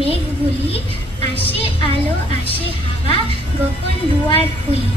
মেঘগুলি, আসে আলো আসে হাওয়া, গোপন দুয়ার খুলি।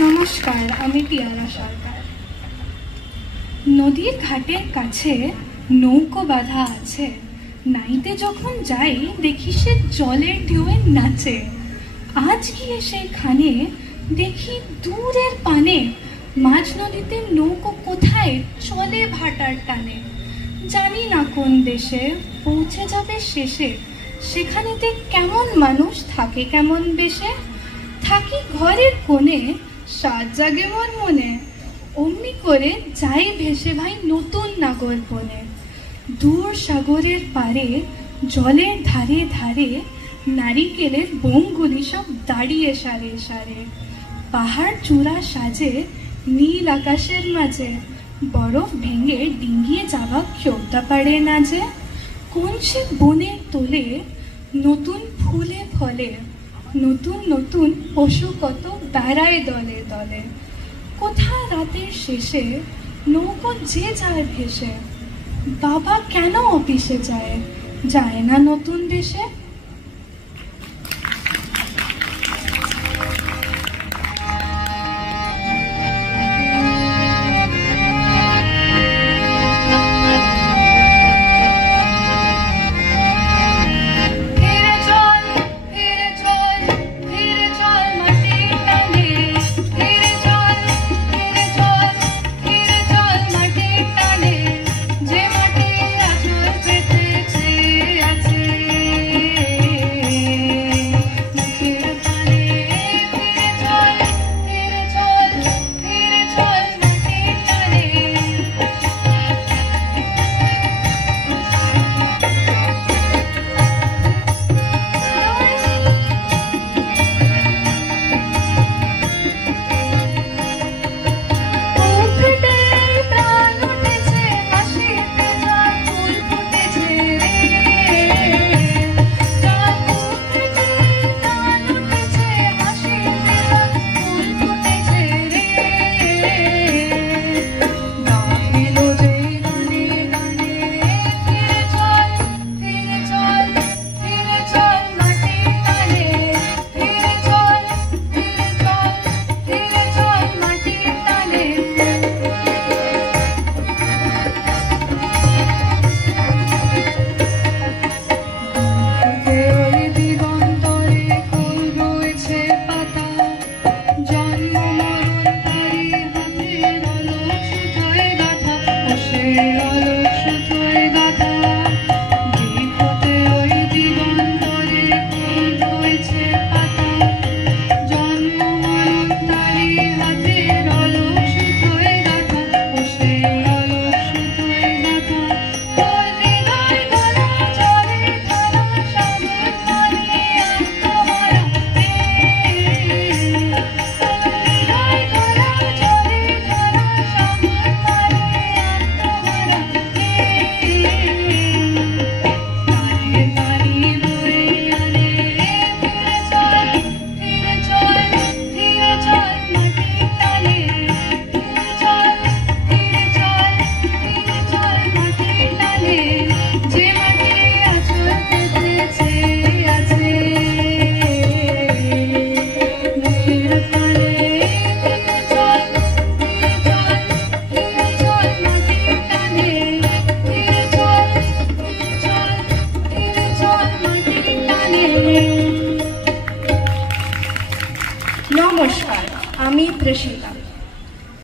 নমস্কার, আমি পিয়ারা সরকার। নদীর ঘাটের কাছে নৌকো বাঁধা আছে, নাইতে যখন যাই দেখি সে জলের ঢেউয়ে নাচে। আজ গিয়ে সেইখানে দেখি দূরের পানে মাঝ নদীতে নৌকো কোথায় চলে ভাটার টানে। জানি না কোন দেশে পৌঁছে যাবে শেষে, সেখানেতে কেমন মানুষ থাকে কেমন বেশে। থাকি ঘরের কোণে, সাত জাগে মোর মনে, অমনি করে যাই ভেসে ভাই নতুন নাগর বনে। দূর সাগরের পারে জলের ধারে ধারে নারিকেলের বোমগুলি সব দাঁড়িয়ে সারে সারে। পাহাড় চূড়া সাজে নীল আকাশের মাঝে, বরফ ভেঙে ডিঙ্গিয়ে যাওয়া কেউটা পারে না যে। কোন সে বনের তোলে নতুন ফুলে ফলে, নতুন নতুন পশু কত বেড়ায় দলে দলে। কোথায় রাতের শেষে নৌকো যে যায় ভেসে, বাবা কেন অফিসে যায়, যায় না নতুন দেশে।